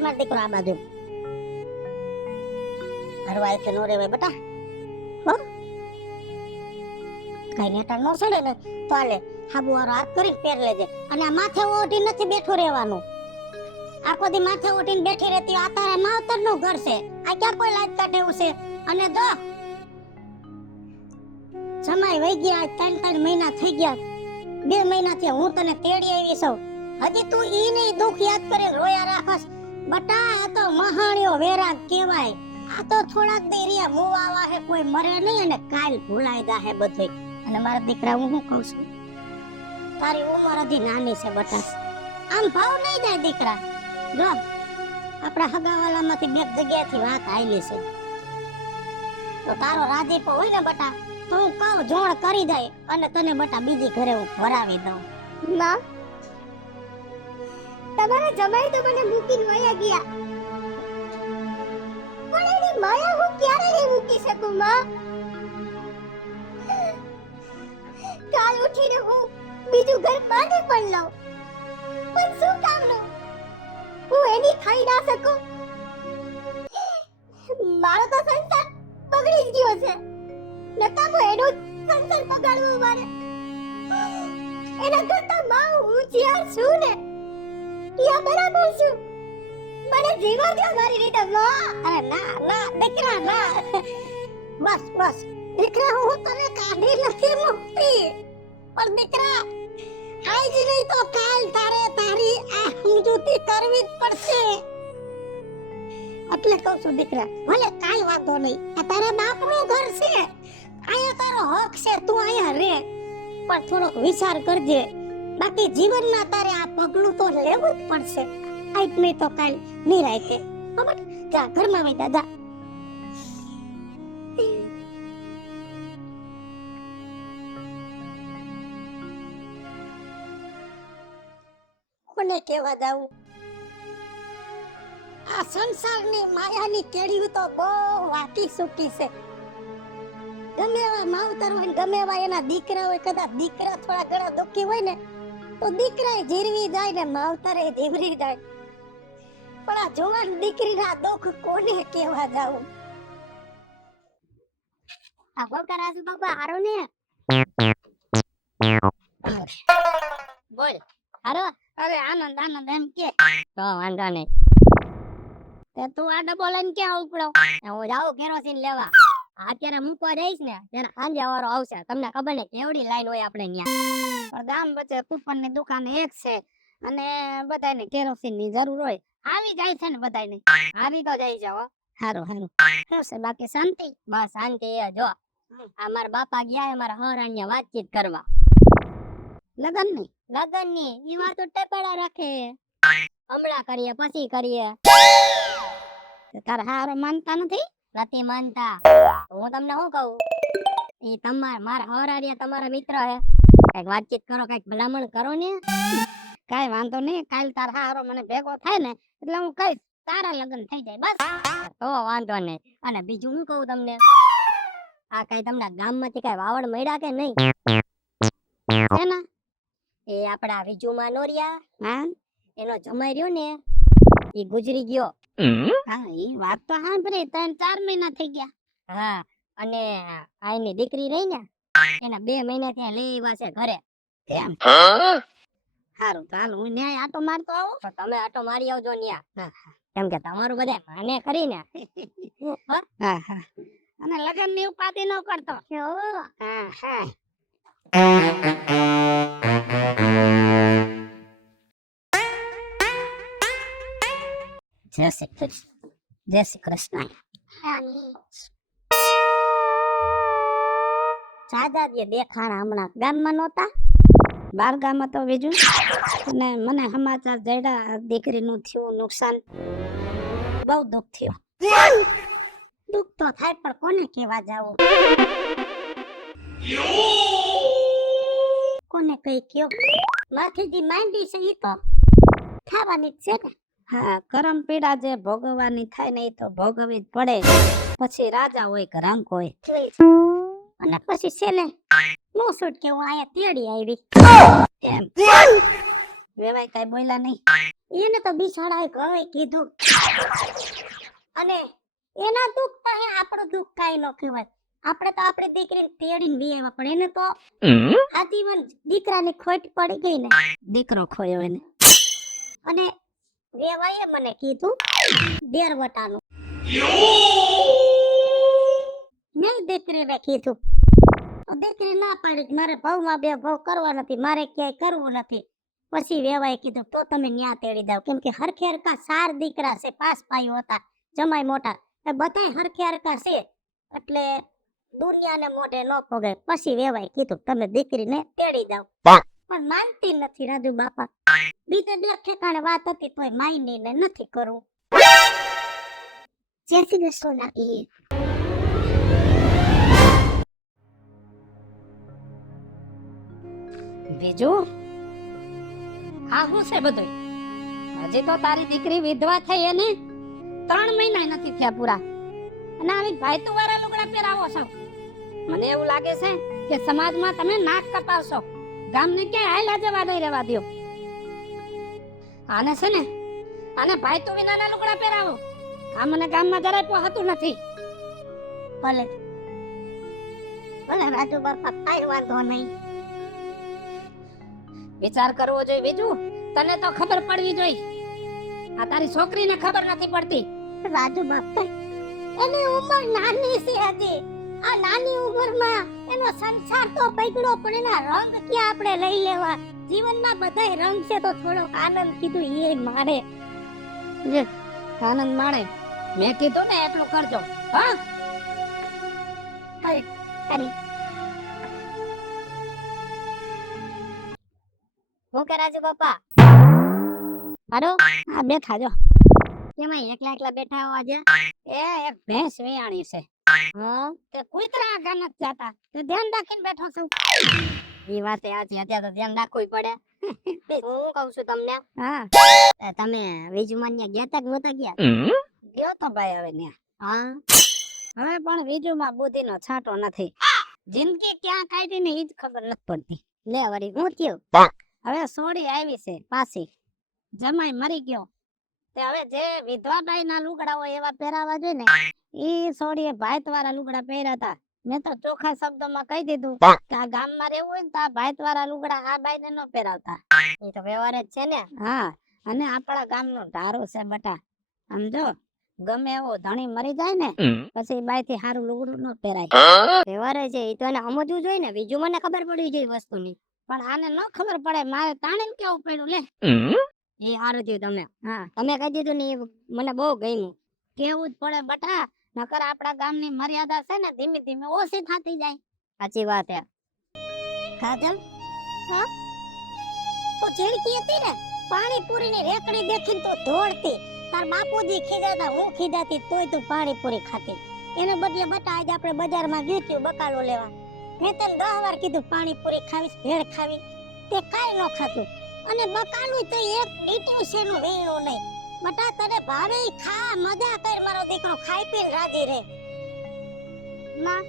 લાય માર દીકરો આ બાજુ હરવાય કે નો રેવે બેટા હો કઈ નેટા નો સડે ને તો આલે હાબુ વાળો હાથ કરી પહેર લેજે અને આ માથે ઓઢી નથી બેઠું રહેવાનું આખો દી માથે ઓઢીને બેઠી રહેતી આ તારા માવતર નું ઘર છે આ ક્યાં કોઈ લાજ કાઢેવું છે અને જો સમય વહી ગયા 3 મહિના થઈ ગયા 2 મહિનાથી હું તને તેડી આવી છું હજી તું ઈ નહીં દુઃખ યાદ કરે રોયા રાખસ બટા આ તો મહાણિયો વેરા કહેવાય આ તો થોડાક દેરિયા મોવાવા હે કોઈ મરે નહીં અને કાલ ભૂલાઈ જાહે બધું અને મારા દીકરા હું શું કહું છું તારી ઉંમર હજી નાની છે બટા આમ ભાવ નહીં જાય દીકરા જો આપણા હગાવાલામાંથી બે જગ્યાએથી વાત આવેલી છે તો તારો રાજીપો હોય ને બટા તો હું કહું જોણ કરી દે અને તને બટા બીજી ઘરે હું ભરાવી દઉં માં તમારા જમાઈ તો મને મૂકીને વયા ગયા પણ એની માયા હું ક્યારે નહીં મૂકી શકું માં કાલ ઉઠીને હું બીજું ઘર બાંધી પણ લઉં પણ શું કામનું હું એની થઈ ના શકું મારો તો સંસાર બગડી જ ગયો છે નકામો એનો સંસાર બગાડવો મારે એના કરતા માં હું જ્યાં છું ને ત્યાં બરાબર છું મને જીવવા દો મારી રીતે માં અરે ના ના દીકરા ના બસ બસ દીકરા હું તને કાઢી નથી મૂકતી પણ દીકરા આજ નહીં તો કાલ તારે તારી આ સમજૂતી કરવી જ પડશે એટલે કહું છું દીકરા ભલે કાઈ વાંધો નહીં આ તારા બાપનું ઘર છે અહીંયા તારો હક છે તું અહીંયા રહે પણ થોડોક વિચાર કરજે બાકી જીવનમાં તારે આ પગલું તો લેવું જ પડશે આજ નહીં તો કાલ નિરાયતે ખબર જા ઘરમાં વઈ દાદા કોને કેવા જાવું આ સંસારની માયાની કેળિયું તો બહુ વાટી સૂકી છે ગમે એવા માવતર હોય ગમે એવા એના દીકરા હોય કદાચ દીકરા થોડા ઘણા દુઃખી હોય ને તો દીકરાએ જીરવી જાય ને માવતરે જીવરી જાય પણ આ જુવાન દીકરીના દુઃખ કોને કેવા જાવું આ બોલતા રાજુ બાબા હારો ને બોલ હારો અરે આનંદ આનંદ એમ કે તો વાંધો નહીં તે તું આ ડબ્બો લઈને ક્યાં ઉપડો હું જાઉં કેરોસીન લેવા અત્યારે મૂકવા જઈશ ને ત્યારે સાંજે વારો આવશે તમને ખબર ને કેવડી લાઈન હોય આપણે ત્યાં પણ ગામ વચ્ચે કૂપનની દુકાન એક છે અને બધાને કેરોસીનની જરૂર હોય આવી જાય છે ને બધાને આવી તો જઈ જાવ હારું હારું શું છે બાકી શાંતિ બસ શાંતિ એ જો આ મારા બાપા ગયા મારા હરાન્ય વાતચીત કરવા લગનની લગનની ઈ વાતો ટેપડા રાખે હમણાં કરીએ પછી કરીએ તારા હારો માનતા નથી નથી માનતા હું તમને શું કહું ઈ મારા હરારિયા તમારા મિત્ર હે કઈક વાતચીત કરો કઈક ભલામણ કરો ને કાઈ વાંધો નહીં કાલ તારા હારો મને ભેગો થાય ને એટલે હું કહીશ તારા લગન થઈ જાય બસ તો વાંધો નહીં અને બીજું હું કહું તમને આ કઈ તમને ગામમાંથી કઈ વાવડ મળ્યા કે નહીં એના એ આપડા વિજુમાં નોરિયા હા એનો જમાઈ રહ્યો ને ઈ ગુજરી ગયો હા ઈ વાત તો સાંભળી 3-4 મહિના થઈ ગયા હા અને આઈની દીકરી રહી ને એના 2 મહિના ત્યાં લઈ આવ્યા છે ઘરે એમ સારું તો હાલ હું ન્યાય આટો મારતો આવું તો તમે આટો મારી આવજો ન્યા કેમ કે તમારું બધા માને કરીને હા હા અને લગન ની ઉપાધિ ન કરતો હા હા જય શ્રી કૃષ્ણ સાદાજી દેખાણા હમણાં ગામમાં નહોતા બાર ગામમાં તો બીજું અને મને સમાચાર જડ્યા દીકરીનું થયું નુકસાન બહુ દુઃખ થયું દુઃખ તો થાય પણ કોને કેવા જાવું કોને કઈ કયો માથેથી માંડી છે ઈ તો ખાવાની જ છે ને હા કરમ પીડા જે ભોગવવાની થાય ને એ તો ભોગવવી જ પડે પછી રાજા હોય કે રંક હોય અને પછી છે ને નો છૂટ કે હું આયા તેડી આવી એમ વેવાય કઈ બોલ્યા નહીં. એને તો બિચારાએ ઘણું કીધું અને એના દુઃખ તો હે, આપણું દુઃખ કાઈ ન કહેવાય. આપણે તો આપણી દીકરીને તેડીને બી આવ્યા, પણ એને તો આજીવન દીકરાની ખોટ પડી ગઈ ને, દીકરો ખોયો એને. અને વેવાઈએ મને કીધું દેરવટાનું, મેં દીકરીને કીધું. દીકરી ના પાડી કે મારે ભાવમાં બે ભાવ કરવા નથી, મારે ક્યાંય કરવું નથી. પછી વેવાએ કીધું તો તમે ન્યા તેડી દાવ, કેમ કે હરખે હરખા 4 દીકરા છે, 5 ભાઈઓ હતા, જમાઈ મોટા, એ બધાય હરખે હરખા છે, એટલે દુનિયાને મોઢે ન પગે. પછી વેવાએ કીધું તમે દીકરીને તેડી દાવ, પણ માનતી નથી રાજુ બાપા. બીજે બે ઠેકાણે વાત હતી તોય માયની ને નથી કરવું. જય શ્રી કૃષ્ણ નાખી. બીજું આ શું છે બધું? હજી તો તારી દીકરી વિધવા થઈ એને 3 મહિના નથી થયા પૂરા, અને આવી ભાઈતું વાળા લુગડા પહેરાવો છો. મને એવું લાગે છે કે સમાજમાં તમે નાક કપાવશો, ગામને ક્યાંય હાયલા જવા દઈ રહેવા દો. આને છે ને, આને ભાઈતું વિનાના લુગડા પહેરાવો. આ મને ગામમાં જરાય પોહાતું નથી. ભલે ભલે રાજુ બાપા, કાઈ વાંધો નહીં. વિચાર કરવો જોઈએ. બીજું તને તો ખબર પડવી જોઈએ, આ તારી છોકરીને ખબર નથી પડતી. રાજુ બાપા, એની ઉંમર નાની છે હજી. આ નાની ઉંમરમાં એનો સંસાર તો બગડ્યો, પણ એના રંગ ક્યાં આપણે લઈ લેવા? જીવનમાં બધાય રંગ છે, તો થોડો આનંદ કીધું એ મારે જે આનંદ માણે. મેં કીધું ને એટલું કરજો. હા અરે હું કે રાજુ બાપા? હાલો, આ બેઠા જો. કેમાં એકલા એકલા બેઠા હો આજે? એ એક ભેંસ વેયાણી છે. હા, તે કુતરા ગામ જ જાતા, તે ધ્યાન રાખીને બેઠો છું. ઈ વાત આજે અત્યારે તો ધ્યાન રાખવું પડે. હું કહું છું તમને, હા તમે વિજુમાન્યા ગયા તા કે નહોતા ગયા? ગયો તો ભાઈ હવે ન્યા. હા, હવે પણ વિજુમાં બુદ્ધિનો છાંટો નથી. જિંદગી ક્યાં કાઢી ને ઈ જ ખબર નથી પડતી. લે વળી હું થયું, હવે સોડી આવી છે પાછી, જમાઈ મરી ગયો. તે હવે જે વિધવા બાઈ ના લુગડા હોય એવા પહેરાવા જોઈએ ને, ઈ સોડીએ ભાઈત વાળા લુગડા પહેર્યા હતા. મેં તો ચોખ્ખા શબ્દોમાં કહી દીધું કે આ ગામમાં રહેવું હોય ને તો આ ભાઈત વાળા લુગડા આ બાઈ ને ન પહેરાવતા. એ તો વ્યવહાર જ છે ને. હા, અને આપણા ગામનો ધારો છે બટા. સમજો, ગમે એવો ધણી મરી જાય ને પછી બાઈ થી સારું લુગડું ન પહેરાય. વ્યવહાર છે, એ તો એને સમજવું જોઈએ ને. બીજું મને ખબર પડવી જોઈએ વસ્તુની, પણ આને ન ખબર પડે. મારે તાણીને કેવું પડ્યું લે. એ હારું થયું તમે, હા તમે કહી દીધું ને, એ મને બહુ ગમ્યું. કેવું જ પડે બટા, નકર આપણા ગામની મર્યાદા છે ને ધીમે ધીમે ઓછી થતી જાય. સાચી વાત હે. કાજલ, હા તો ઝીણકી હતી ને, પાણીપુરી ની રેકડી દેખીને તો દોડતી. તાર બાપુજી ખીજાતા, હું ખીજાતી, તોય તું પાણીપુરી ખાતી. એને બદલે બટા આજે આપણે બજારમાં ગયું બકાલો લેવા. મેં તને 10 વાર કીધું પાણીપુરી ખાવીશ, ભેળ ખાવી, તે કાઈ ન ખાતું. અને બકાલું તો એક ડીટ્યું છે નું વેણું નહીં. બટા તને ભાવે ઈ ખા, મજા કર, મારો દીકરો ખાઈ પીને રાજી રહે. માં,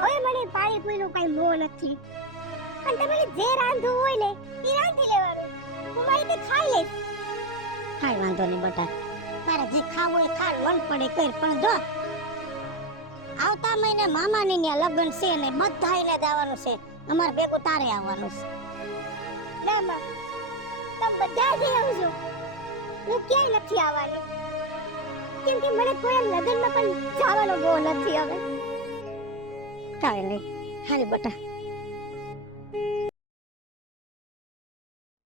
હવે મને પાણીપુરીનું કઈ મોહ નથી. અને તમારે જે રાંધવું હોય ને એ રાંધી લેવાનું, હું મારી ખાઈ લઈશ. કાઈ વાંધો નહીં બટા, તારે જે ખાવું હોય ખા, મન પડે કર. પણ જો આવતા મહિને મામાની ત્યાં લગ્ન છે ને બધાયને જવાનું છે. અમાર ભેગું તારે આવવાનું છે. ના માં, તમે બધા જ આવજો, હું ક્યાંય નથી આવવાની, કેમ કે મને કોઈ લગ્નમાં પણ જવાનો બહુ નથી હવે. કાંઈ નહીં, હારે બટા.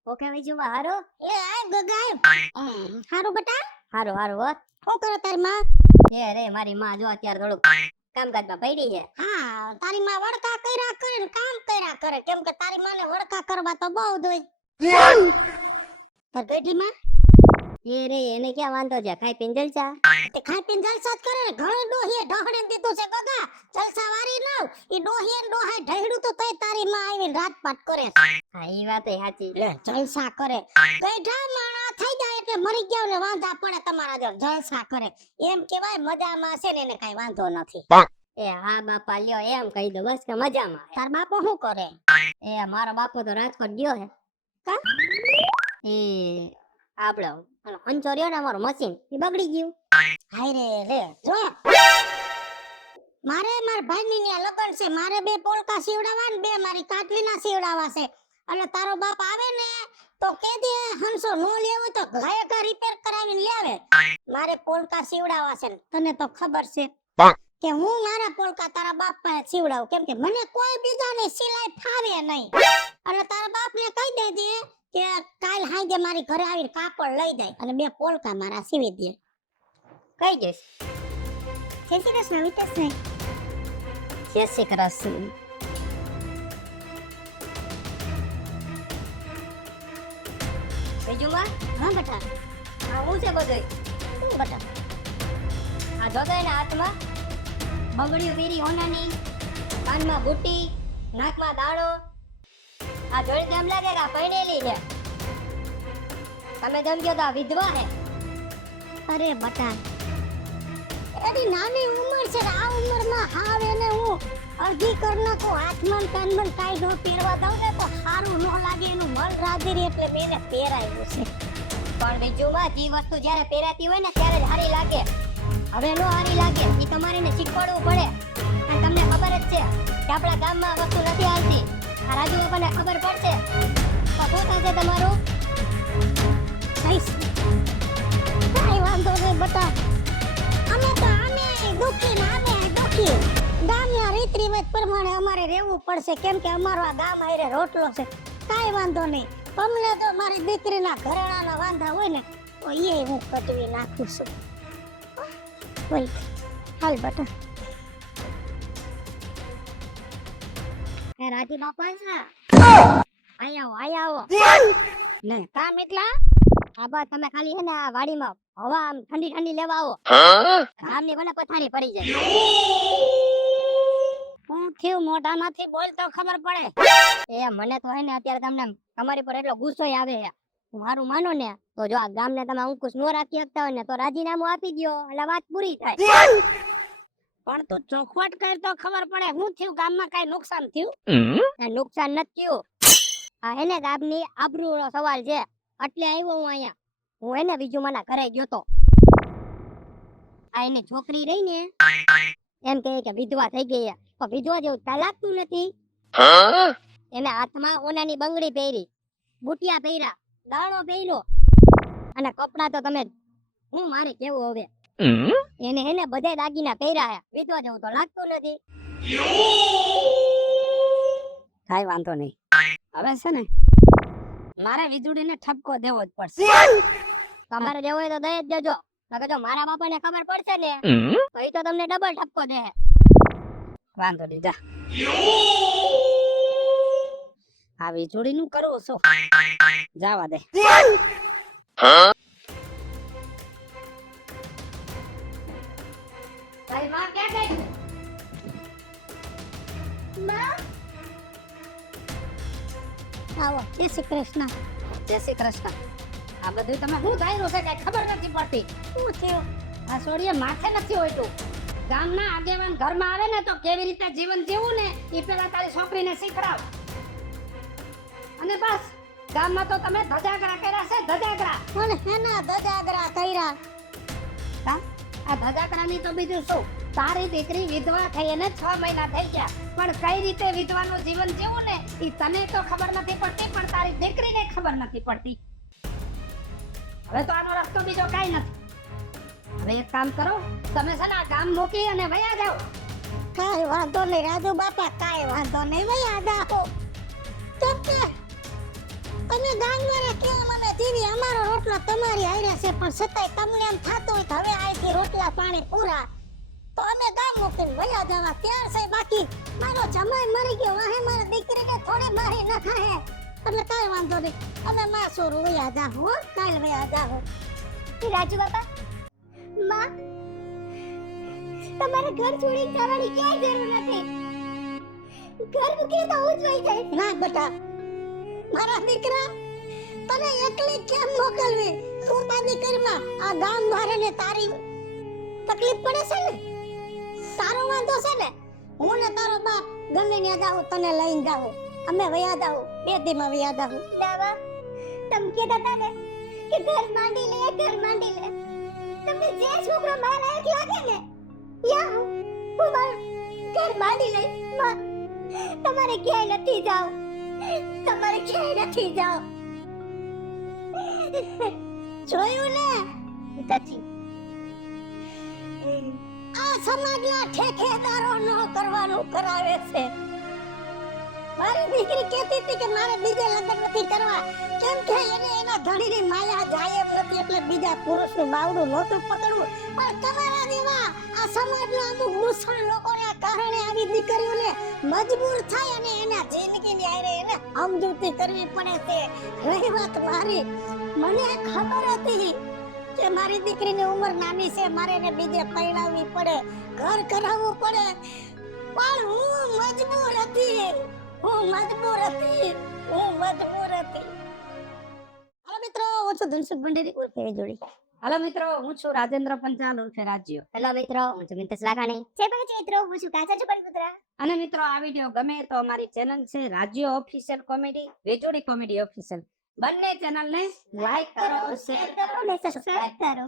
ઓકે વિજુ હારો, એ આય ગગાય. હારો બટા, હારો હારો. શું કરો તારી માં? એ રે મારી માં જો અત્યારે થોડું કામકાજમાં પડી છે. હા, તારી માં વડકા કર્યા કરે ને કામ કર્યા કરે, કેમ કે તારી માને વડકા કરવા તો બહુ દોય. તાર બેટી માં એ રે, એને ક્યાં વાંધો છે, ખાઈ પીને જલસા. તે ખાઈ પીને જલસા જ કરે. ઘણો ડોહીએ ઢહડીને દીધું છે ગગા, જલસા વારી નવ. ઈ ડોહીએ ડોહાય ઢહડ્યું તો તોય તારી માં આવીને રાતપાટ કરે. હા, ઈ વાત એ સાચી. લે જલસા કરે, બેઠા માણા થઈ જાય એટલે મરી ગયા ને વાંધા પડે તમારા જો. જલસા કરે એમ કેવાય મજામાં છે ને એને કઈ વાંધો નથી. એ હા બાપા લ્યો એમ કહી દો બસ કે મજામાં. તાર બાપો શું કરે? એ મારો બાપો તો રાજકોટ ગયો હે. કા એ આપણો હંચો રહ્યો ને અમારો મશીન એ બગડી ગયું. હાય રે રે જો મારે માર ભાઈની ન્યા લગન છે, મારે 2 પોલકા સીવડાવવા ને 2 મારી કાટલીના સીવડાવવા છે. એટલે તારો બાપ આવે ને તો કે દે હંસો નો લેવો તો ઘાયકા રિપેર કરાવીને લાવે. મારે પોલકા સીવડાવવા છે ને તને તો ખબર છે કે હું મારા પોલકા તારા બાપ પાસે સીવડાવું, કેમ કે મને કોઈ બીજાની સિલાઈ ફાવે નહીં. અને તારા બાપને કહી દેજે કે કાલ હાંજે મારી ઘરે આવીને કાપડ લઈ જાય અને 2 પોલકા મારા સીવી દે. કઈ જઈશ. જય શ્રી કૃષ્ણ વિટેશભાઈ. જય શ્રી કૃષ્ણ. બીજું માં હા બેટા. આ હું છે બધું શું બેટા? આ જોતો એને હાથમાં બંગડીઓ પહેરી હોનાની, કાનમાં બુટ્ટી, નાકમાં દાડો. આ જોઈ તેમ લાગે કે આ પરણેલી છે. તમે જેમ કહો તો આ વિધવા હે. અરે બટા એની નાની ઉંમર છે ને આ ઉંમરમાં હાવ એને હું અડધી કર નાખું, હાથમાં ને કાનમાં કાંઈ નો પહેરવા દઉં ને તો સારું ન લાગે. એનું મન રાજી એટલે મેં એને પહેરાવ્યું છે. પણ બીજું માં જે વસ્તુ જ્યારે પહેરાતી હોય ને ત્યારે જ હારી લાગે. હવે નો હારી લાગે એ તમારે ને શીખવાડવું પડે. અને તમને ખબર જ છે કે આપણા ગામમાં આ વસ્તુ નથી હાલતી. આ રાજુ બાપાને ખબર પડશે તો શું થશે તમારું? કઈશ કાંઈ વાંધો નહીં બટા. અમે તો આમે દુખી ને આમે દુખી. ગામના રીત રિવાજ પ્રમાણે અમારે રહેવું પડશે, કેમ કે અમારો આ ગામ આયરે રોટલો છે. કાંઈ વાંધો નહીં. તમને તો મારી દીકરીના ઘરેણાના વાંધા હોય ને તો એ હું કટવી નાખું છું. ઓય હાલ બટા. એ રાજુ બાપા છે આયા આવો ને કામ એટલા આબા તમે ખાલી છે ને આ વાડીમાં હવા આમ ઠંડી ઠંડી લેવા આવો. આમની કોને પથારી પડી જાય. હું થયું મોઢામાંથી બોલ તો ખબર પડે. એ મને તો હે ને અત્યારે તમને તમારી પર એટલો ગુસ્સો આવે છે. મારું માનો ને તો જો આ ગામને તમે અંકુશ નો રાખી શકતા હોય ને તો રાજીનામું આપી દો એટલે વાત પૂરી થાય. પણ તું ચોખવટ કર તો ખબર પડે હું થયું, ગામમાં કાઈ નુકસાન થયું? નુકસાન નથી થયું. આ હે ને ગામની આબરૂનો સવાલ છે એટલે આવ્યો હું અહીંયા. હું હે ને બીજું મને ઘરે ગયો તો આ એની છોકરી રહી ને એમ કહે કે વિધવા થઈ ગઈ છે. પણ વિધવા જેવું કાંઈ લાગતું નથી. એને હાથમાં ઓનાની બંગડી પહેરી, બુટિયા પહેર્યા, દાણો પહેર્યો અને કપડા તો તમે હું મારે કેવું હવે. એને હે ને બધે દાગીના પહેર્યા છે. વિધવા જેવું તો લાગતું નથી. કાઈ વાંધો નહીં. હવે છે ને મારે વીજળીને ઠપકો દેવો જ પડશે. તમારે દેવો હોય તો દઈ જ દેજો. નકર જો મારા બાપાને ખબર પડશે ને તો ઈ તો તમને ડબલ ઠપકો દે. વાંધો નહીં જા. આ વીજળીનું કરવું શું, જાવા દે. તારી માં ક્યાં ગઈ? માં આવો. જય શ્રી કૃષ્ણ. જય શ્રી કૃષ્ણ. આ બધું તમે શું ધાર્યું છે કઈ ખબર નથી પડતી. શું થયું? આ સોડીએ માથે નથી હોયતું. ગામના આગેવાન ઘરમાં આવે ને તો કેવી રીતે જીવન જીવવું ને એ પેલા તારી છોકરીને શીખડાવ. અને બસ ગામમાં તો તમે ધજાગરા કર્યા છે, ધજાગરા. પણ હેના ધજાગરા કર્યા? આ ધજાગરાની તો બીજું શું, તારી દીકરી વિધવા થઈ અને 6 મહિના થઈ ગયા. પણ કઈ રીતે વિધવાનું જીવન જીવવું ને એ તને તો ખબર નથી પડતી, પણ તારી દીકરીને ખબર નથી પડતી. હવે તો આનો રસ્તો બીજો કાઈ નથી. હવે એક કામ કરો, તમે છે ને આ ગામ મૂકી અને વયા જાઓ. કાઈ વાંધો નહીં રાજુ બાપા, કાઈ વાંધો નહીં, વયા જાઓ. તમે ગામવાળા કેવો મને જીવી, અમારો રોટલો તમારી હારે છે, પણ છતાંય તમને એમ થાતું હોય કે હવે આથી રોટલા પાણી પૂરા તો અમે ગામ મૂકીને વયા જવા ત્યાર છે. બાકી મારો જમાઈ મરી ગયો, વાહે મારી દીકરીને થોડી મારી નખાહે એટલે કાઈ વાંધો નહીં. અમે માસુર વયા જાહો, કાલ વયા જાહો. રાજુ બાપા, માં તમારે ઘર છોડીને જવાની ક્યાંય જરૂર નથી. ઘર મૂકીને તો હું જ વહી જઈશ. ના બેટા, મારા દીકરા તને એકલી કેમ મોકલવી? તું તારી ઘરમાં આ ગામ વાળાને તારી તકલીફ પડે છે ને, તારો વાંધો છે ને. હું ને તારો બાપ ગમે ત્યાં જાઉં તને લઈને જાઉં, અમે વયા જાઉં, 2 દીમાં વયા જાઉં. દાવા તમ કહેતા હતા ને કે ઘર માંડી લે તમને જે છોકરો મારા લાયક લાગે ને યા હું મારું ઘર માંડી લઈશ માં. તમારે ક્યાંય નથી જાવ, તમારે ક્યાંય નથી જાવ. જોયું ને પિતાજી, આ સમાજના ઠેકેદારો નો કરવાનું કરાવે છે. મારી દીકરી કહેતી હતી કે મારે બીજે લગ્ન નથી કરવા, કેમ કે એને એના ધણીની માયા જાય એમ નથી, એટલે બીજા પુરુષનું બાવડું નહોતું પકડવું. પણ તમારા જેવા આ સમાજના અમુક દૂષણ લોકોના કારણે આવી દીકરીઓને મજબૂર થાય અને એના જિંદગીની હારે એને સમજૂતી કરવી પડે છે. રહી વાત મારી, મને ખબર હતી કે મારી દીકરીની ઉંમર નાની છે, મારે એને બીજે પરણાવવી પડે, ઘર કરાવવું પડે, પણ હું મજબૂર હતી. હાલો મિત્રો, હું છું ધનસુખ ભંડેરી ઉર્ફે જોડી. હાલો મિત્રો, હું છું રાજેન્દ્ર પંચાલ ઉર્ફે રાજ્યો. હેલો મિત્રો, હું છું મિતેશ લાખાણી. જય ભગત મિત્રો, હું છું કાચા ચુપડી પુત્રા. અને મિત્રો, આ વિડીયો ગમે તો અમારી ચેનલ છે રાજ્યો ઓફિશિયલ કોમેડી, વેજોડી કોમેડી ઓફિશિયલ. બંને ચેનલને લાઈક કરો, શેર કરો અને સબસ્ક્રાઇબ કરો.